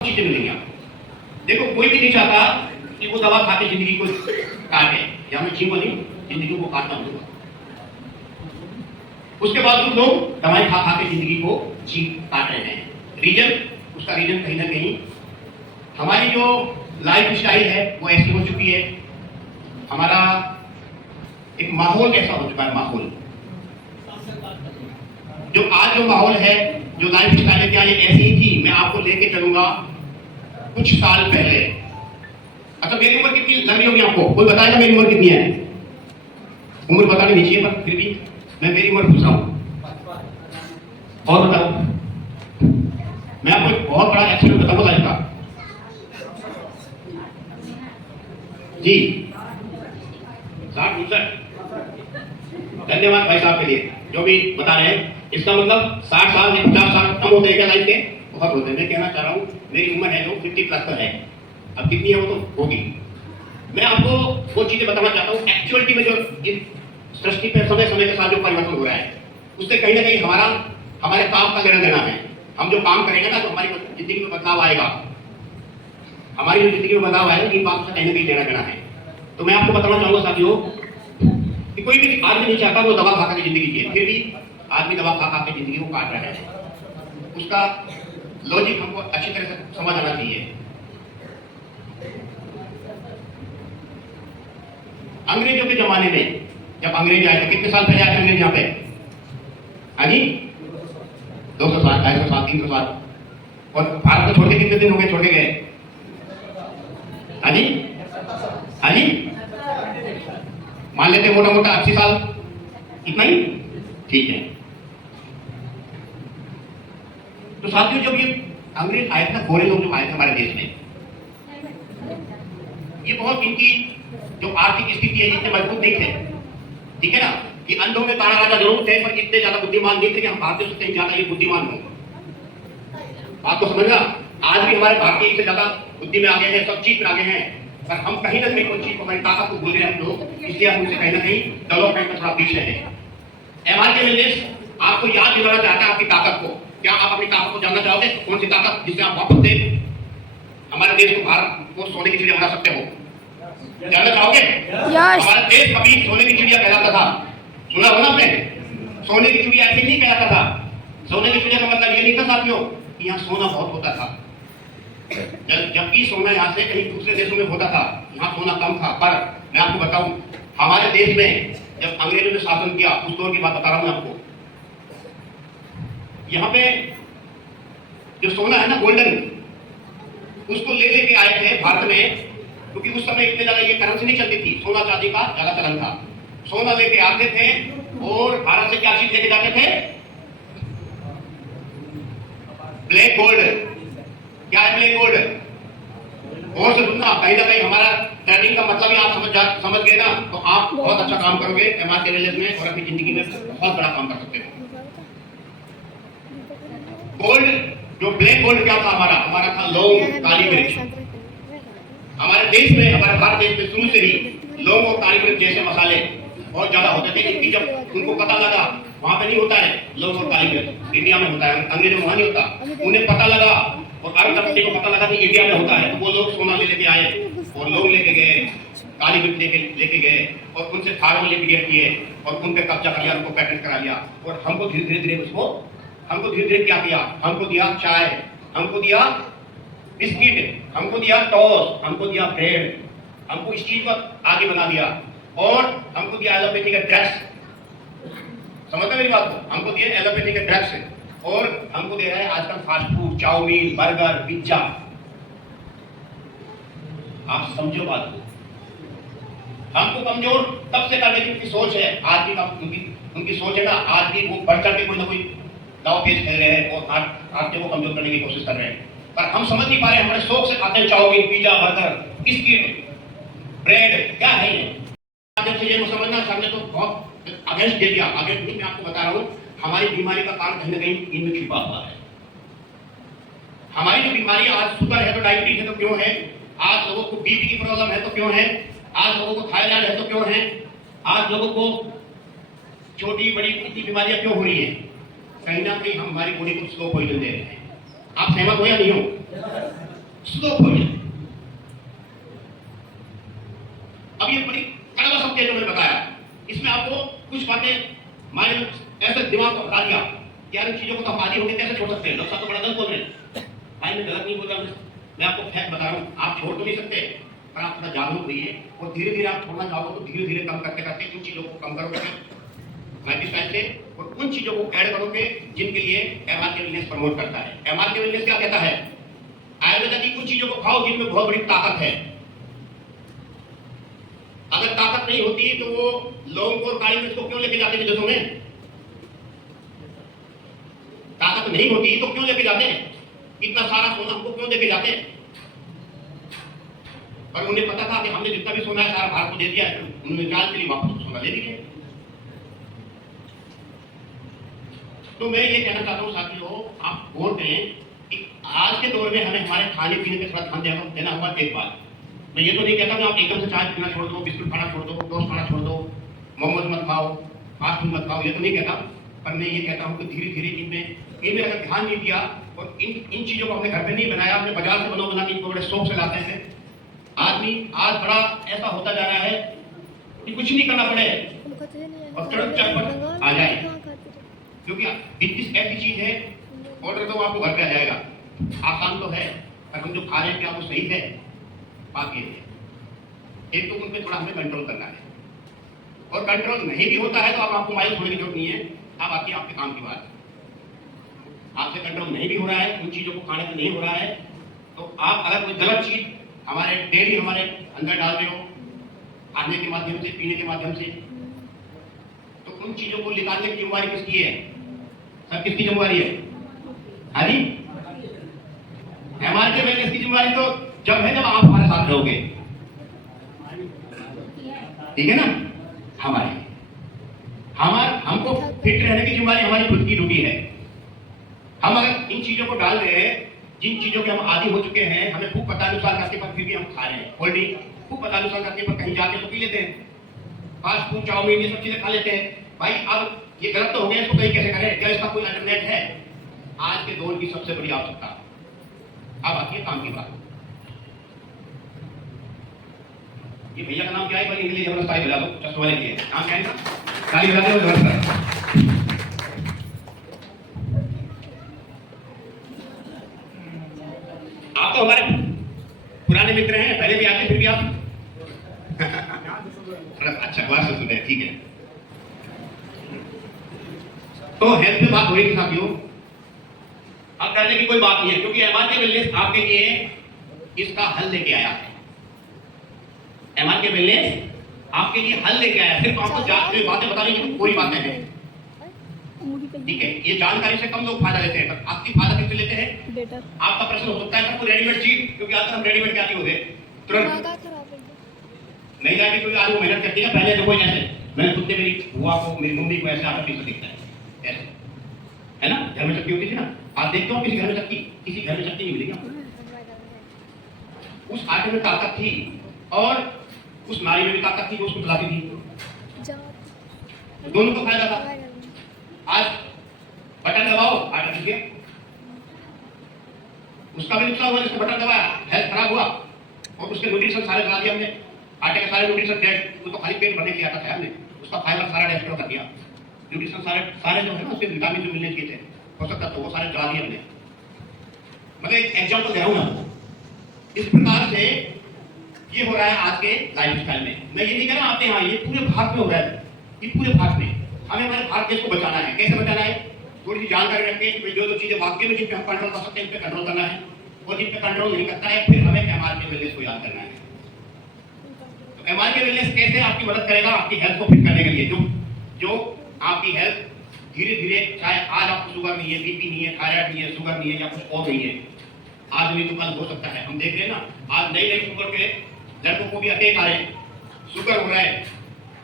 चीजें मिलेंगी आपको। देखो कोई भी नहीं चाहता कि वो दवा खा के जिंदगी को काटे, या मैं जीवन नहीं जिंदगी को काटना दूंगा। उसके बाद लोग दवाई खा खा के जिंदगी को जी काट रहे हैं। रीजन, उसका रीजन कहीं ना कहीं हमारी जो लाइफ स्टाइल है वो ऐसी हो चुकी है, हमारा एक माहौल ऐसा हो चुका है। माहौल जो माहौल है, जो लाइफ स्टाइल है, क्या ये ऐसी ही थी? मैं आपको लेके चलूंगा कुछ साल पहले। अच्छा, मेरी उम्र कितनी लग रही होगी आपको? कोई बताएगा मेरी उम्र कितनी है? उम्र बतानी नहीं चाहिए, पर फिर भी मैं मेरी उम्र पूछ रहा हूं। और बताओ, मैं आपको एक बहुत बड़ा एक्सीडेंट बताऊंगा लाइफ का। जी 60-59। धन्यवाद भाई साहब के लिए जो भी बता रहे हैं। इसका मतलब 60 साल या 50 साल कम होते हैं क्या लाइफ के? बहुत होते हैं। मैं कहना चाह रहा हूँ मेरी उम्र है जो 50+ पर है। अब कितनी है वो तो होगी। मैं आपको वो चीजें बताना चाहता हूँ एक्चुअलिटी में जो सृष्टि पे समय समय के साथ जो परिवर्तन हो रहा है, उससे कहीं ना कहीं हमारे काम का लेना देना है। हम जो काम करेंगे ना तो हमारी जिंदगी में बदलाव आएगा। हमारी जो जिंदगी में बदलाव आएगा इन बात से कहीं ना कहीं लेना देना है। तो मैं आपको बताना चाहूंगा साथियों कि कोई भी आदमी नहीं चाहता वो दवा खा के जिंदगी जिए, फिर भी आदमी दवा खा खा के जिंदगी को काट रहा है। उसका लॉजिक हमको अच्छी तरह से समझ आना चाहिए। अंग्रेजों के जमाने में जब अंग्रेज आए तो कितने साल पहले आए अंग्रेज यहाँ पे? हाँ जी, 200 साल, 250 साल, 300 साल। और भारत को छोड़ के कितने दिन हो गए छोड़ के गए? हाँ जी, हाँ जी, मान लेते मोटा मोटा 80 साल, इतना ही ठीक है। तो साथियों जब ये अंग्रेज आए थे, गोरे लोग जो आए थे हमारे देश में, ये बहुत इनकी जो आर्थिक स्थिति है इतने मजबूत नहीं थे, ठीक है ना, कि अंधों में तारा राजा जरूर थे पर इतने ज्यादा बुद्धिमान नहीं थे कि हम भारतीय से कहीं ज्यादा ये बुद्धिमान हो। बात को समझना, आज भी हमारे भारतीय से ज्यादा बुद्धि में आगे हैं, सब चीज में आगे हैं, पर हम कहीं ना कहीं कोई चीज को हमारी ताकत को भूल रहे हैं हम लोग, इसलिए हम उनसे कहीं ना कहीं डेवलपमेंट में थोड़ा पीछे हैं। एमआरके निर्देश आपको याद दिलाना चाहता है आपकी ताकत को। क्या आप अपनी ताकत को जानना चाहोगे? कौन सी ताकत जिससे आप वापस से हमारे देश को, भारत को सोने की चिड़िया बना सकते हो? जानना चाहोगे? हमारा देश कभी सोने की चिड़िया कहलाता था, सुना होगा आपने? सोने की चिड़िया ऐसे नहीं कहलाता था। सोने की चिड़िया का मतलब ये नहीं था साथियों कि यहाँ सोना बहुत होता था, जबकि सोना यहाँ से कहीं दूसरे देशों में होता था, यहाँ सोना कम था। पर मैं आपको बताऊं, हमारे देश में जब अंग्रेजों ने शासन किया उस दौर की बात बता रहा हूं मैं आपको। यहाँ पे जो सोना है ना, गोल्डन, उसको ले लेके आए थे भारत में, क्योंकि उस समय इतने ज्यादा ये करेंसी नहीं चलती थी, सोना चांदी का ज्यादा चलन था। सोना लेके आते थे और भारत से क्या चीज लेके जाते थे? Black gold. क्या है ब्लैक गोल्ड? और से सुनना, कहीं ना कहीं हमारा ट्रेनिंग का मतलब ही आप समझ गए ना, तो आप बहुत अच्छा काम करोगे एमआरके में और अपनी जिंदगी में बहुत बड़ा काम कर सकते हो। गोल्ड, जो ब्लैक गोल्ड क्या था हमारा था लौंग, काली मिर्च। हमारे देश में, हमारे भारत देश में शुरू से ही लौंग और काली मिर्च जैसे मसाले बहुत ज्यादा होते थे। क्योंकि जब उनको पता लगा वहां पे नहीं होता है लौंग और काली मिर्च, इंडिया में होता है, अंग्रेजों में वहां नहीं होता, उन्हें पता लगा और अरब तबके को पता लगा कि इंडिया में होता है, तो वो लोग सोना लेके आए और लौंग लेके गए, काली मिर्च लेके गए और उनसे फार्म लेके किए और उन पे कब्जा कर लिया, उनको पेटेंट करा लिया। और हमको धीरे धीरे क्या किया? हमको दिया चाय, हमको दिया बिस्किट, हमको दिया टॉस, हमको दिया ब्रेड, हमको इस चीज को आगे बना दिया और हमको दिया एलोपैथी का ड्रग्स। समझते मेरी बात को? हमको दिया एलोपैथी के ड्रग्स और हमको दे रहा है आजकल fast food, chow mein, burger, pizza. आप समझो बात को। हमको कमजोर तब से करने की उनकी सोच है, आज भी उनकी सोच है ना, आज भी वो बढ़ चढ़ के कोई ना कोई दाव पेच खेल रहे हैं और आपके को कमजोर करने की कोशिश कर रहे हैं। पर हम समझ नहीं पा रहे, हमारे शौक से खाते हैं chow mein, pizza, burger, biscuit, bread. क्या है ये? चीजें को समझना, सामने तो बहुत अगेंस्ट दे दिया। अगेंस्ट नहीं, मैं आपको बता रहा हूँ हमारी बीमारी का कारण कहीं ना कहीं इनमें छिपा हुआ है। हमारी जो बीमारी आज शुगर है तो डायबिटीज है तो क्यों है? आज लोगों को बीपी की प्रॉब्लम है तो क्यों है? आज लोगों को थायराइड है तो क्यों है? आज लोगों को छोटी बड़ी इतनी बीमारियां क्यों हो रही है? कहीं ना कहीं हम हमारी बॉडी को स्लो पॉइजन दे रहे हैं। आप सहमत हो या नहीं हो? स्लोप हो जाए। अब ये बड़ी कड़वा शब्द है जो मैंने बताया, इसमें आपको कुछ बातें माइंड ऐसे दिमाग को हटा दिया कि यार इन चीजों को तो हम आदि होके कैसे छोड़ सकते हैं। लोग सब तो बड़ा गलत बोल रहे हैं, भाई मैं गलत नहीं बोल रहा हूं, मैं आपको फैक्ट बता रहा हूं। आप छोड़ तो नहीं सकते, पर आप थोड़ा जागरूक होइए और धीरे धीरे आप छोड़ना चाहोगे तो धीरे धीरे कम करते करते उन चीजों को कम करोगे लाइफस्टाइल से, और उन चीजों को ऐड करोगे जिनके लिए एमआर के वेलनेस प्रमोट करता है। एमआर के वेलनेस क्या कहता है? आयुर्वेदा की कुछ चीजों को खाओ जिनमें बहुत बड़ी ताकत है। अगर ताकत नहीं होती तो वो लौंग और काली मिर्च को क्यों लेके जाते विदेशों में? ताकत नहीं होती तो क्यों लेके जाते हैं? इतना सारा सोना हमको क्यों लेके जाते हैं? पर उन्हें पता था कि हमने जितना भी सोना है सारा भारत को दे दिया है, उन्होंने निकाल के लिए वापस सोना ले लिया। तो मैं ये कहना चाहता हूँ साथियों, आप गौर करें कि आज के दौर में हमें हमारे खाने पीने पे थोड़ा ध्यान देना होगा। एक बात मैं ये तो नहीं कहता कि आप एकदम से चाय पीना छोड़ दो, बिस्कुट खाना छोड़ दो, टोस्ट खाना छोड़ दो, मोमोज मत खाओ, फास्ट फूड मत खाओ, ये तो नहीं कहता। पर मैं ये कहता हूँ कि धीरे धीरे इनमें अगर ध्यान नहीं दिया और इन चीजों को हमने घर पे नहीं बनाया, हमने बाजार से बना के इनको बड़े शौक से लाते हैं, आदमी आज बड़ा ऐसा होता जा रहा है कि कुछ नहीं करना पड़े और तुरंत चटपट आ जाए, क्योंकि बिजनेस ऐसी चीज है, ऑर्डर तो आपको घर पे आ जाएगा। आसान तो है, पर हम जो खा रहे हैं क्या वो सही है? बात ये है, एक तो उन पे थोड़ा हमें कंट्रोल करना है, और कंट्रोल नहीं भी होता है तो अब आपको मायूस होने की जरूरत नहीं है। अब आती है आपके काम की बात, आपसे कंट्रोल नहीं भी हो रहा है, उन चीजों को खाने से नहीं हो रहा है, तो आप अगर कोई गलत चीज हमारे डेली हमारे अंदर डाल रहे हो, खाने के माध्यम से, पीने के माध्यम से, तो उन चीजों को निकालने की जिम्मेवारी किसकी है? सब किसकी जिम्मेवारी है? हाँ जी, एमआर के वेलनेस की जिम्मेवारी तो जब है जब आप हमारे साथ रहोगे, ठीक है ना? हमको फिट रहने की जिम्मेवारी हमारी खुद की ड्यूटी है। हम अगर इन चीजों को डाल रहे हैं, जिन चीजों के हम आदी हो चुके हैं, हमें खूब पतानुसार करके पर फिर भी हम खा रहे हैं, कोल्ड ड्रिंक खूब पतानुसार करके पर कहीं जाके तो पी लेते हैं, फास्ट फूड चाउमीन ये सब चीजें खा लेते हैं। भाई अब ये गलत तो हो गया, इसको सही कैसे करें? क्या इसका कोई अल्टरनेट है? आज के दौर की सबसे बड़ी आवश्यकता। अब आती है काम की बात। ये भैया का नाम क्या है? बड़ी इंग्लिश जबरदस्त बजा दो, चश्मे वाले के नाम क्या है इनका? ताली बजा दो जबरदस्त। आप तो हमारे पुराने मित्र हैं, पहले भी आते फिर भी आप अच्छा बात से सुने, ठीक है। तो हेल्थ पे बात हो रही थी साथियों, अब करने की कोई बात नहीं है, क्योंकि एमआर के वेलनेस आपके लिए इसका हल लेके आया है। एमआर के वेलनेस आपके लिए हल लेके आया, सिर्फ आपको बातें बताने की पूरी बातें हैं, ठीक है? ये जानकारी से कम लोग फायदा लेते हैं, पर आपकी फायदा किससे लेते हैं? आपका प्रश्न हो सकता है सबको रेडीमेड चीज, क्योंकि आजकल हम रेडीमेड क्या हो गए, तुरंत नहीं जाके, क्योंकि आज वो मेहनत करती है। पहले देखो जैसे मैंने खुद से मेरी बुआ को, मेरी मम्मी को ऐसे आटा पीसते दिखता है, ऐसे है ना, घर में शक्ति होती थी ना। आप देखते हो किसी घर में शक्ति, किसी घर में शक्ति नहीं मिलेगी आपको। उस आटे में ताकत थी और उस नारी में भी ताकत थी जो उसको खिलाती थी, दोनों को फायदा था। आज बटन दबाओ आटा टूट गया, उसका भी नुकसान हुआ जिसने बटन दबाया, हेल्थ खराब हुआ, और उसके न्यूट्रिशन सारे खा दिया हमने, आटे के सारे न्यूट्रिशन डेड। वो तो खाली पेट भरने के लिए आता था हमने, उसका फाइबर सारा डिस्ट्रॉय कर दिया, न्यूट्रिशन सारे जो है ना, उसके विटामिन जो मिलने चाहिए थे, हो सकता तो वो सारे जला दिए हमने। मतलब एक एग्जाम्पल दे रहा हूं मैं। इस प्रकार से ये हो रहा है आज के लाइफस्टाइल में। मैं ये नहीं कह रहा आपके यहाँ, ये पूरे भारत में हो रहा है, ये पूरे भारत में। हमें हमारे भारत देश को बचाना है। कैसे बचाना है? थोड़ी सी जानकारी रखते हैं कि जो चीजें वाकई में जिन पे हम कंट्रोल कर सकते हैं उन पे कंट्रोल करना है, और जिन पे कंट्रोल नहीं करता है फिर हमें एमआर के वेलनेस को याद करना है। तो एमआर के वेलनेस कैसे आपकी मदद करेगा आपकी हेल्थ को फिट करने के लिए? जो आपकी हेल्थ धीरे धीरे, चाहे आज आपको शुगर नहीं है, बीपी नहीं है, थायराइड नहीं है, शुगर नहीं है, या कुछ और नहीं है, आज नहीं तो कल हो सकता है। हम देख रहे हैं ना, आज नई शुगर के लड़कों को भी अटैक आ रहे हैं, शुगर हो रहा है,